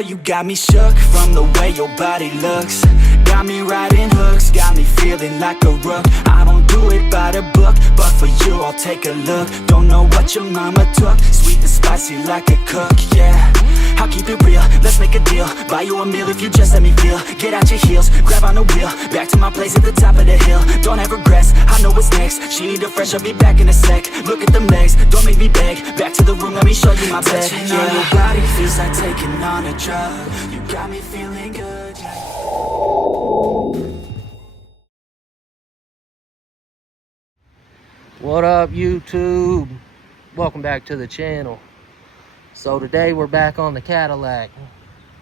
girl, you got me shook from the way your body looks. Got me riding hooks, got me feeling like a rook. I don't do it by the book, but for you I'll take a look. Don't know what your mama took, sweet and spicy like a cook, yeah. I'll keep it real, let's make a deal. Buy you a meal if you just let me feel. Get out your heels, grab on the wheel. Back to my place at the top of the hill. Don't have regrets, I know what's next. She need a fresh, I'll be back in a sec. Look at them legs, don't make me beg. Back to the room, let me show you my bed. Touching on your body feels like taking on a drug. You got me feeling good, yeah. What up, YouTube? Welcome back to the channel. So today we're back on the Cadillac.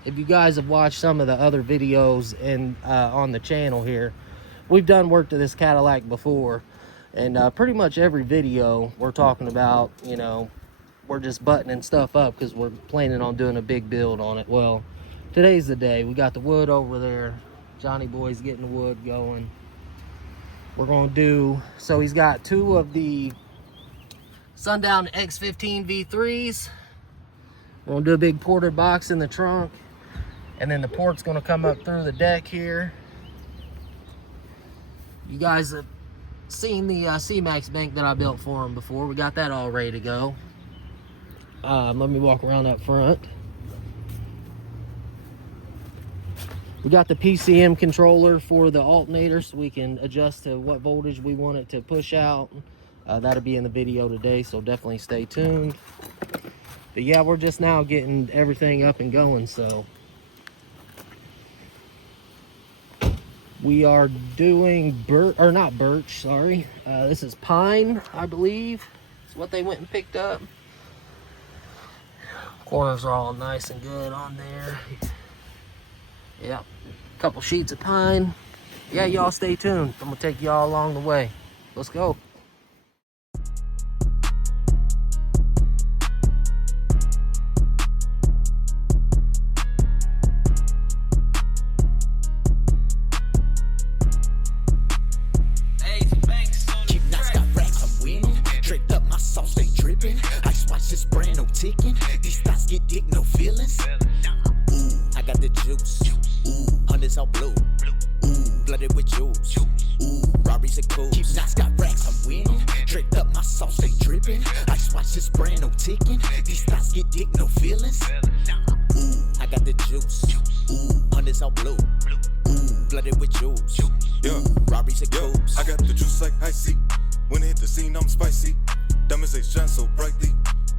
If you guys have watched some of the other videos and on the channel here, we've done work to this Cadillac before, and pretty much every video we're talking about, you know, we're just buttoning stuff up because we're planning on doing a big build on it. Well, today's the day. We got the wood over there. Johnny boy's getting the wood going. We're going to do, so he's got two of the Sundown xv3 V3s. We're going to do a big ported box in the trunk, and then the port's going to come up through the deck here. You guys have seen the C-Max bank that I built for him before. We got that all ready to go. Let me walk around up front. We got the PCM controller for the alternator so we can adjust to what voltage we want it to push out. That'll be in the video today, so definitely stay tuned. But yeah, we're just now getting everything up and going, so we are doing birch, sorry. This is pine, I believe. It's what they went and picked up. Corners are all nice and good on there. Yeah, a couple sheets of pine. Yeah, y'all stay tuned. I'm gonna take y'all along the way. Let's go. These thoughts get dick, no feelings. Ooh, I got the juice. Ooh, hunters all blue. Ooh, blooded with jewels. Ooh, Robbie's a cool. Keep knots, got racks, I'm winning. Draped up my sauce, they dripping. I just watch this brand, no ticking. These thoughts get dick, no feelings. Ooh, I got the juice. Ooh, hunters all blue. Ooh, blooded with jewels. Yeah, Robbie's a cool. I got the juice like icy. When it hit the scene, I'm spicy. Diamonds they shine so brightly.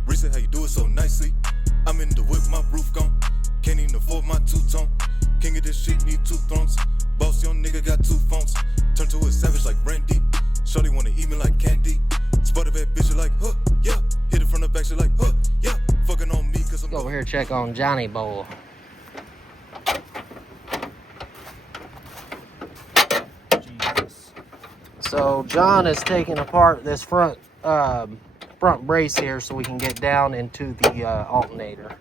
Reason how you do it so nicely. I'm in the whip, my roof gone. Can't even afford my two-tone. King of this shit, need two thrones. Boss young nigga got two phones. Turn to a savage like Randy. Shorty wanna eat me like candy. Spot a bad bitch, like, huh, yeah. Hit it from the back, she like, huh, yeah. Fucking on me, cause I'm Go over here, check on Johnny boy. Jesus. So John is taking apart this front brace here so we can get down into the alternator.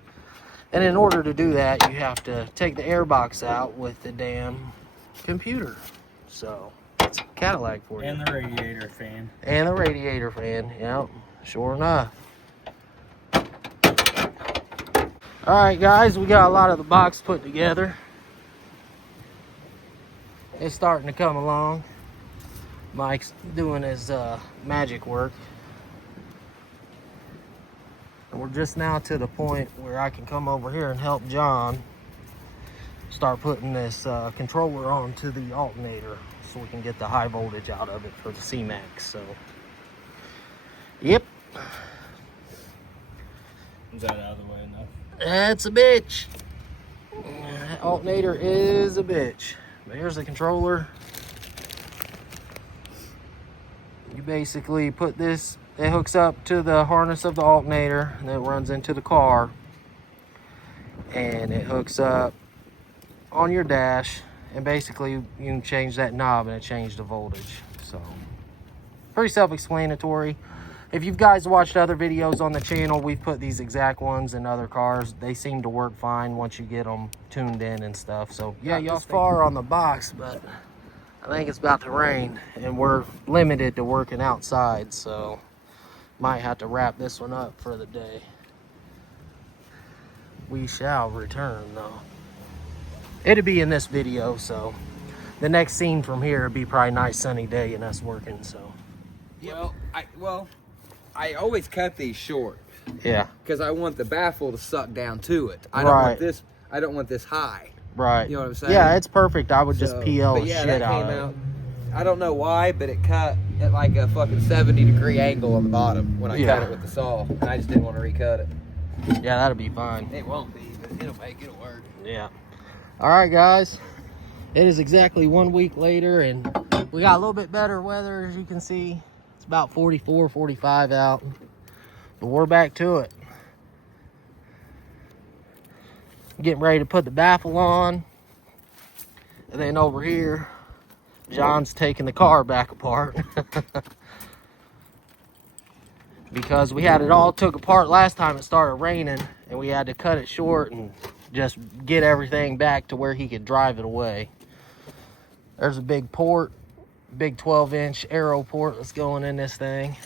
And in order to do that, you have to take the air box out with the damn computer. So it's a Cadillac for you. And the radiator fan. And the radiator fan, yep, sure enough. Alright guys, we got a lot of the box put together. It's starting to come along. Mike's doing his magic work. And we're just now to the point where I can come over here and help John start putting this controller onto the alternator so we can get the high voltage out of it for the C-Max. So, yep. Is that out of the way enough? That's a bitch. Alternator is a bitch. But here's the controller. You basically put this, it hooks up to the harness of the alternator, and then it runs into the car, and it hooks up on your dash, and basically you can change that knob and it changes the voltage. So pretty self-explanatory. If you guys watched other videos on the channel, we've put these exact ones in other cars. They seem to work fine once you get them tuned in and stuff. So yeah, y'all far on the box, but I think it's about to rain, and we're limited to working outside, so might have to wrap this one up for the day. we shall return, though. It'll be in this video, so the next scene from here would be probably a nice sunny day and us working, so. Well, I always cut these short Yeah. because I want the baffle to suck down to it. I don't want this high. Right. You know what I'm saying? Yeah, it's perfect. I would just So, PL but the yeah, shit that out came of out. I don't know why, but it cut at like a fucking 70-degree angle on the bottom when I cut it with the saw, and I just didn't want to recut it. it. Yeah, that'll be fine. It won't be, but it'll work. Yeah. All right, guys. It is exactly 1 week later, and we got a little bit better weather, as you can see. It's about 44, 45 out, but we're back to it. Getting ready to put the baffle on, and then over here, John's taking the car back apart. Because we had it all took apart last time it started raining, and we had to cut it short and just get everything back to where he could drive it away. There's a big port, big 12-inch aero port that's going in this thing.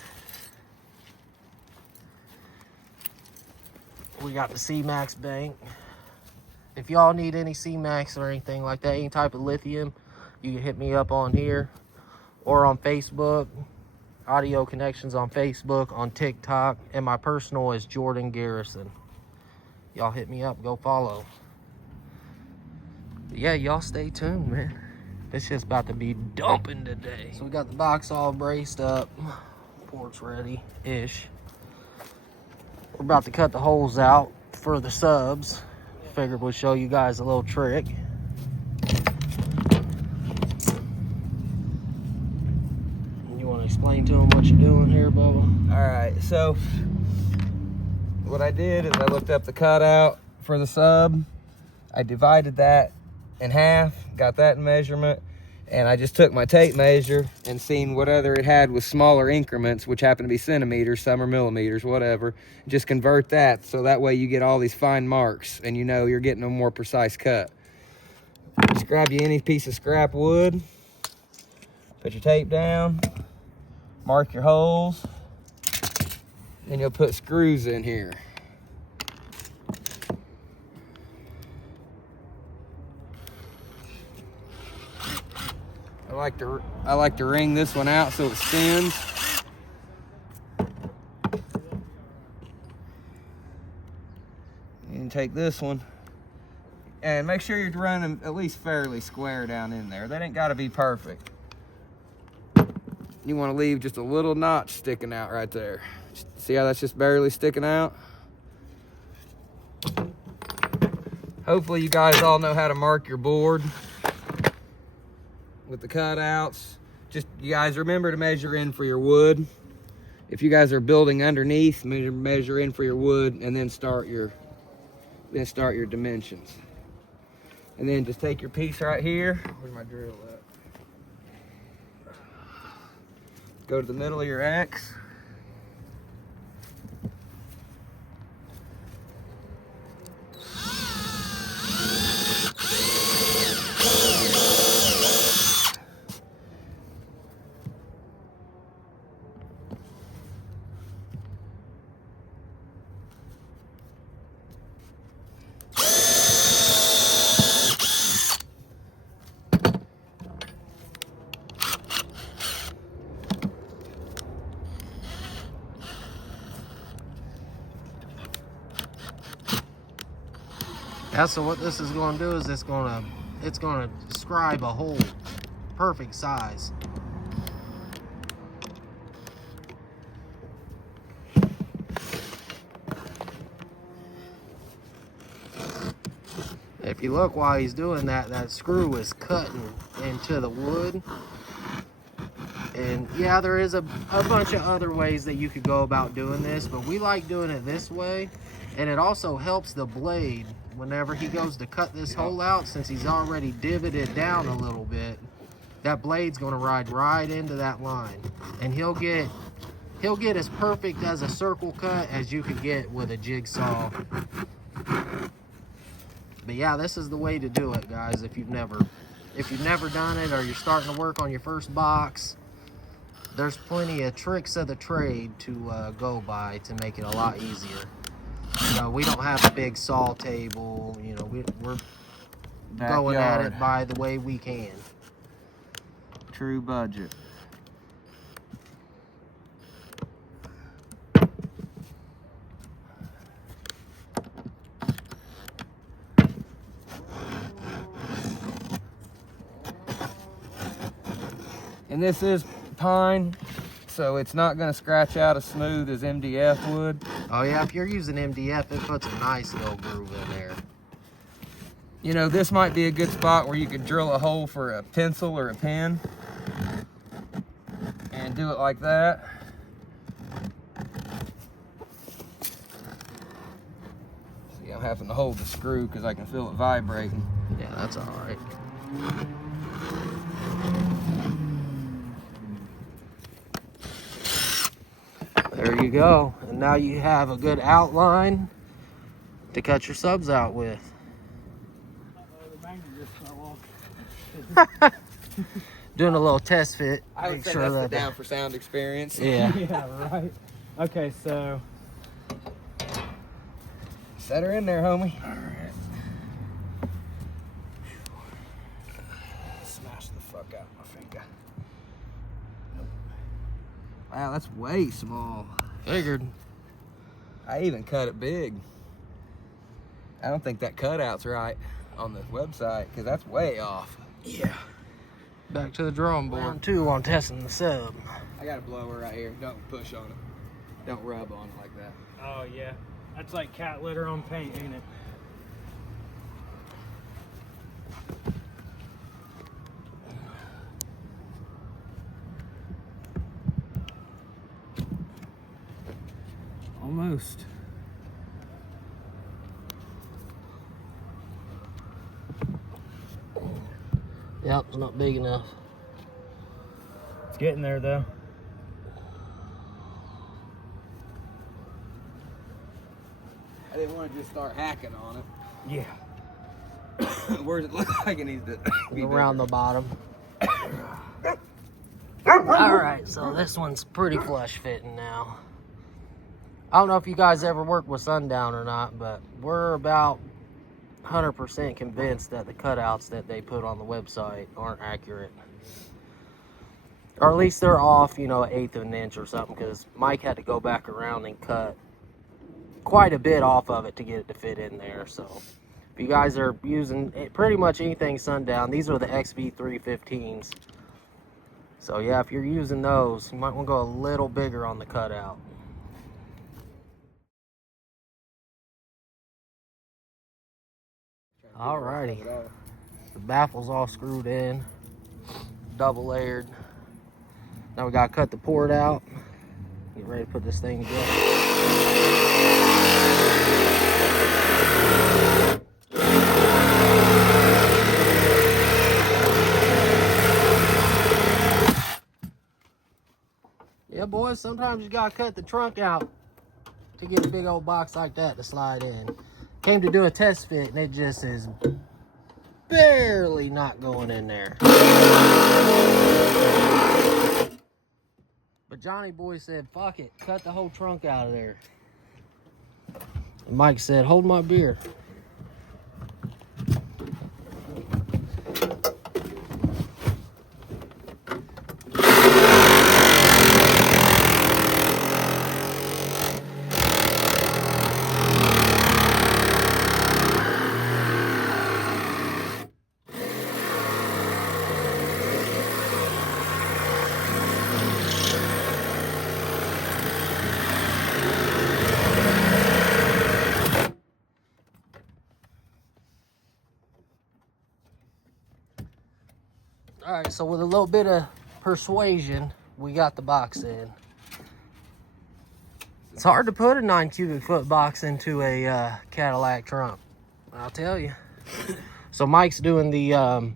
We got the C-Max bank. If y'all need any C-Max or anything like that, any type of lithium, you can hit me up on here or on Facebook. Audio Connections on Facebook, on TikTok, and my personal is Jordan Garrison. Y'all hit me up, go follow. But yeah, y'all stay tuned, man. This shit's about to be dumping today. So we got the box all braced up. Port's ready-ish. We're about to cut the holes out for the subs. Figured we'll show you guys a little trick. You want to explain to them what you're doing here, Bubba? All right, so what I did is I looked up the cutout for the sub. I divided that in half, got that in measurement, and I just took my tape measure and seen what other it had with smaller increments, which happen to be centimeters, some are millimeters, whatever. Just convert that so that way you get all these fine marks and you know you're getting a more precise cut. Just grab you any piece of scrap wood, put your tape down, mark your holes, and you'll put screws in here. I like to wring this one out so it spins. And take this one and make sure you're running at least fairly square down in there. That ain't got to be perfect. You want to leave just a little notch sticking out right there. See how that's just barely sticking out? Hopefully you guys all know how to mark your board with the cutouts. Just, you guys remember to measure in for your wood. If you guys are building underneath, measure in for your wood and then start your dimensions. And then just take your piece right here. Where's my drill at? Go to the middle of your X. Yeah, so what this is going to do is it's going to scribe a hole perfect size. If you look while he's doing that, that screw is cutting into the wood. And yeah, there is a bunch of other ways that you could go about doing this, but we like doing it this way. And it also helps the blade whenever he goes to cut this hole out, since he's already divoted down a little bit. That blade's going to ride right into that line, and he'll get as perfect as a circle cut as you could get with a jigsaw. But yeah, this is the way to do it, guys. If you've never done it, or you're starting to work on your first box, there's plenty of tricks of the trade to go by to make it a lot easier. You know, we don't have a big saw table. You know, we're going at it by the way we can. True budget. And this is pine, so it's not going to scratch out as smooth as MDF would. Oh yeah, if you're using MDF, it puts a nice little groove in there. You know, this might be a good spot where you could drill a hole for a pencil or a pen and do it like that. See, I'm having to hold the screw because I can feel it vibrating. Yeah, that's all right. There you go. And now you have a good outline to cut your subs out with. Doing a little test fit. I would say that's the down for sound experience. Yeah. Yeah, right. Okay, so Set her in there, homie. Smash the fuck out of my finger. Wow, that's way small. Figured. I even cut it big. I don't think that cutout's right on the website because that's way off. Yeah. Back to the drawing board. Round 2 on testing the sub. I got a blower right here. Don't push on it. Don't rub on it like that. oh yeah, that's like cat litter on paint, ain't it? Almost. Yep, it's not big enough. It's getting there though. I didn't want to just start hacking on it. Yeah. Where does it look like it needs to be Around the bottom. Alright, so this one's pretty flush fitting now. I don't know if you guys ever worked with Sundown or not, but we're about 100% convinced that the cutouts that they put on the website aren't accurate. Or at least they're off, you know, 1/8 of an inch or something, because Mike had to go back around and cut quite a bit off of it to get it to fit in there. So if you guys are using pretty much anything Sundown, these are the xv3 15s. So yeah, if you're using those, you might want to go a little bigger on the cutout. Alrighty, the baffle's all screwed in, double layered. Now we gotta cut the port out, get ready to put this thing together. Yeah, boys, sometimes you gotta cut the trunk out to get a big old box like that to slide in. Came to do a test fit and it just is barely not going in there. But Johnny boy said, fuck it, cut the whole trunk out of there. And Mike said, hold my beer. All right, so with a little bit of persuasion, we got the box in. It's hard to put a 9 cubic foot box into a Cadillac trunk, I'll tell you. So Mike's doing the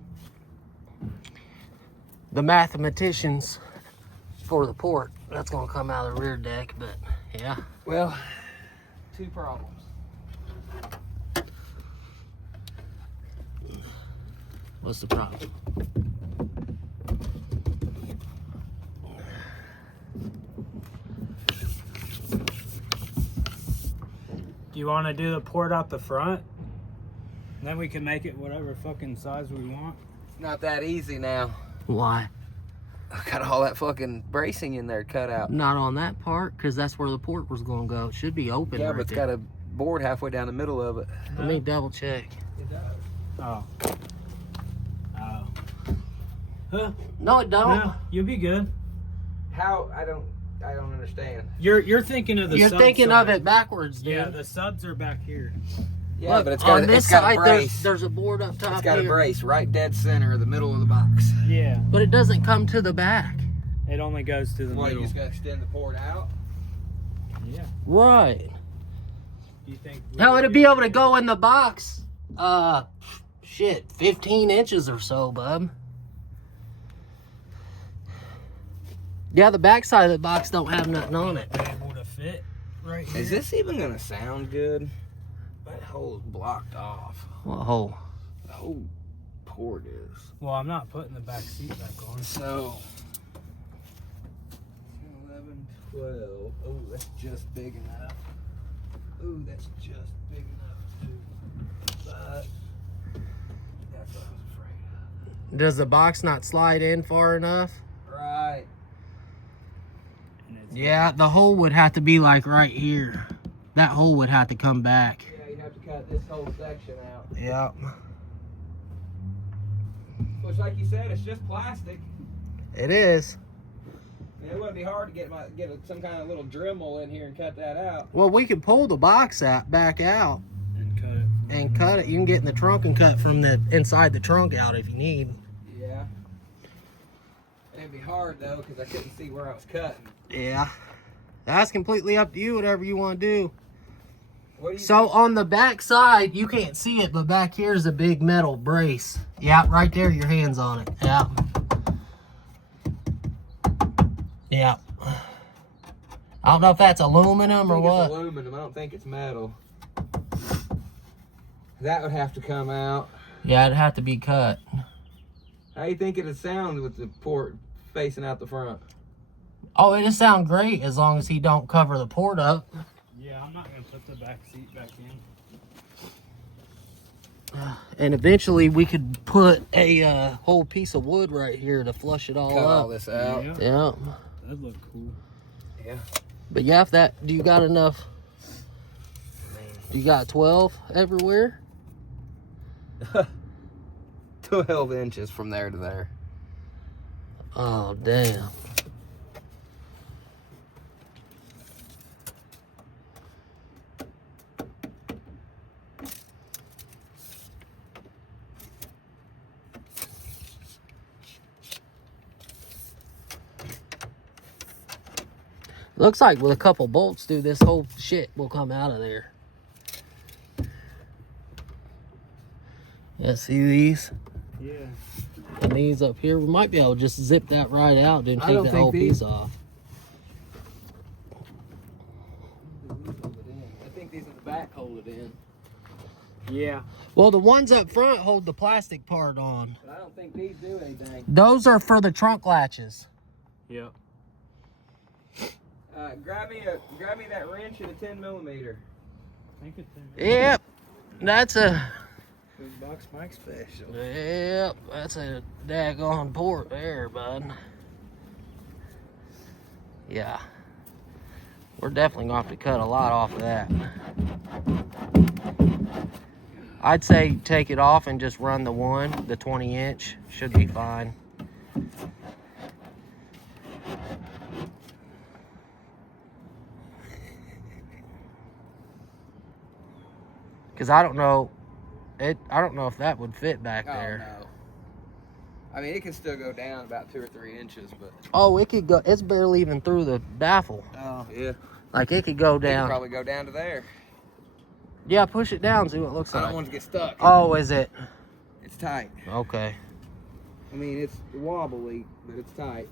mathematicians for the port. That's gonna come out of the rear deck, but yeah. Well, 2 problems. What's the problem? You want to do the port out the front? Then we can make it whatever fucking size we want. It's not that easy now. Why? I got all that fucking bracing in there cut out. Not on that part, because that's where the port was going to go. It should be open. Yeah, right but it's there. got a board halfway down the middle of it. Let me double check. Oh. Oh. Huh? No, it don't. No, you'll be good. How? I don't understand. You're thinking of the You're sub thinking side. of it backwards, dude. Yeah, the subs are back here. Yeah, Look, but it's got, on this it's got side, a brace. there's a board up top It's got here. a brace right dead center of the middle of the box. Yeah. But it doesn't come to the back. It only goes to the Well, you middle. just gotta extend the port out. Yeah. Right. You think? Hell, it'd be able to go in the box. Shit, 15 inches or so, bub. Yeah, the back side of the box don't have nothing on it. Be able to fit right here. Is this even gonna sound good? That hole's blocked off. What hole? The whole port is. Well, I'm not putting the back seat back on. So 11, 12. Oh, that's just big enough. Ooh, that's just big enough too. But that's what I was afraid of. Does the box not slide in far enough? Right. And it's- Yeah, the hole would have to be like right here. That hole would have to come back. Yeah, you have to cut this whole section out. Yep. Which, like you said, it's just plastic. It is. And it wouldn't be hard to get some kind of little Dremel in here and cut that out. Well, we could pull the box out back out And cut it. and cut it. You can get in the trunk and cut from the inside the trunk out if you need. Yeah. It'd be hard though, because I couldn't see where I was cutting. Yeah. That's completely up to you, whatever you want to do. What do you So think? on the back side, you can't see it, but back here's a big metal brace. Yeah, right there, your hand's on it. Yeah. Yeah. I don't know if that's aluminum I or think what. it's aluminum. I don't think it's metal. That would have to come out. Yeah, it'd have to be cut. How you think it'd sound with the port facing out the front? Oh, it'd sound great as long as he don't cover the port up. Yeah, I'm not gonna put the back seat back in. And eventually we could put a whole piece of wood right here to flush it all Cut up. all this out. Yeah, Yeah. that'd look cool. Yeah. But yeah, if that, do you got enough? Do you got 12 everywhere? 12 inches from there to there. Oh, damn. Looks like with a couple bolts, dude, this whole shit will come out of there. Yeah, see these? Yeah. And these up here, we might be able to just zip that right out and I take don't that think whole these- piece off. I think these in the back hold it in. Yeah. Well, the ones up front hold the plastic part on. But I don't think these do anything. Those are for the trunk latches. Yep. Grab me that wrench and a 10 millimeter. I think it's in Yep. That's a, Big box Mike special. yep, that's a daggone port there, bud. Yeah. We're definitely gonna have to cut a lot off of that. I'd say take it off and just run the 20 inch. Should be fine. Cause I don't know if that would fit back there. Oh, no. I mean, it can still go down about 2 or 3 inches, but. Oh, it could go, it's barely even through the baffle. Oh, yeah. Like it could go It can down. probably go down to there. Yeah, push it down, see what it looks I don't like. want to get stuck. Oh, is it? It's tight. Okay. I mean, it's wobbly, but it's tight.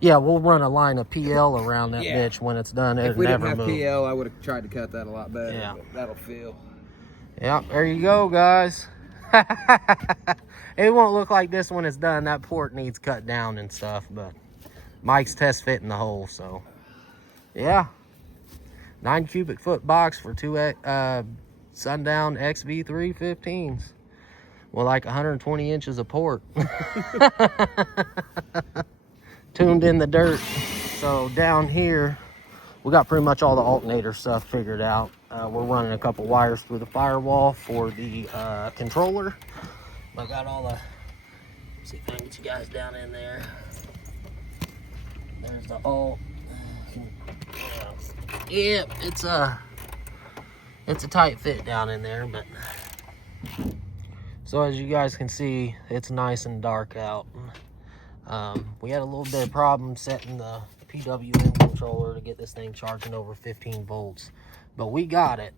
Yeah, we'll run a line of PL around that Yeah. bitch when it's done. If It'll we didn't never have move. PL, I would have tried to cut that a lot better. Yeah. But that'll feel. Yep, there you go, guys. It won't look like this when it's done. That port needs cut down and stuff, but Mike's test fitting the hole, so yeah. 9 cubic foot box for two Sundown XV3 15s with like 120 inches of port. Tuned in the dirt. So down here, we got pretty much all the alternator stuff figured out. We're running a couple wires through the firewall for the controller. I got all the, see if I can get you guys down in there. There's the alt. Yep, it's a tight fit down in there, but so as you guys can see, it's nice and dark out. We had a little bit of problem setting the PWM controller to get this thing charging over 15 volts, but we got it.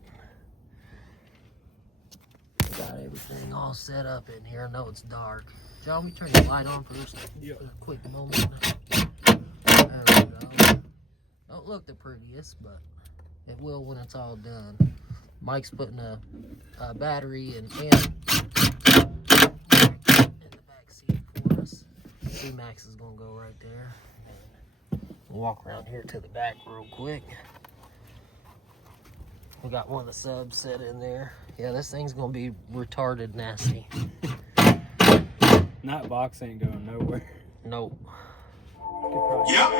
Got everything all set up in here. I know it's dark. John, we turn the light on for just a quick moment. There we go. Don't look the prettiest, but it will when it's all done. Mike's putting a battery and in the back seat for us. C-Max is gonna go right there. And we'll walk around here to the back real quick. We got one of the subs set in there. Yeah, this thing's gonna be retarded nasty. That box ain't going nowhere. Nope. Yep.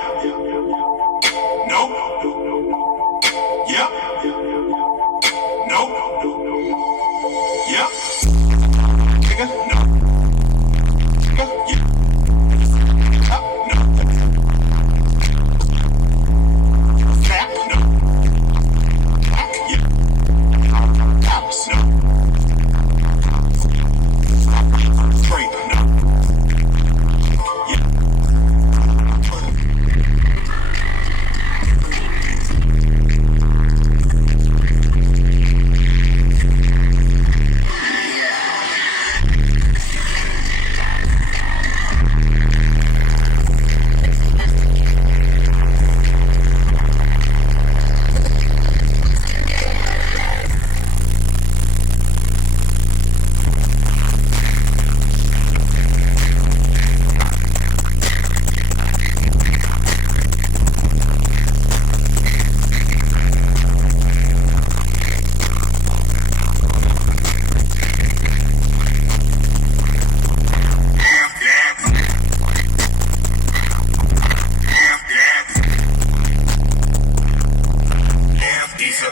Nope. Yep. Nope. Yep. Nigga, no. Nigga, yeah. No. Snap, no. Yeah. House, no. Straight, no. Yeah. Pizza.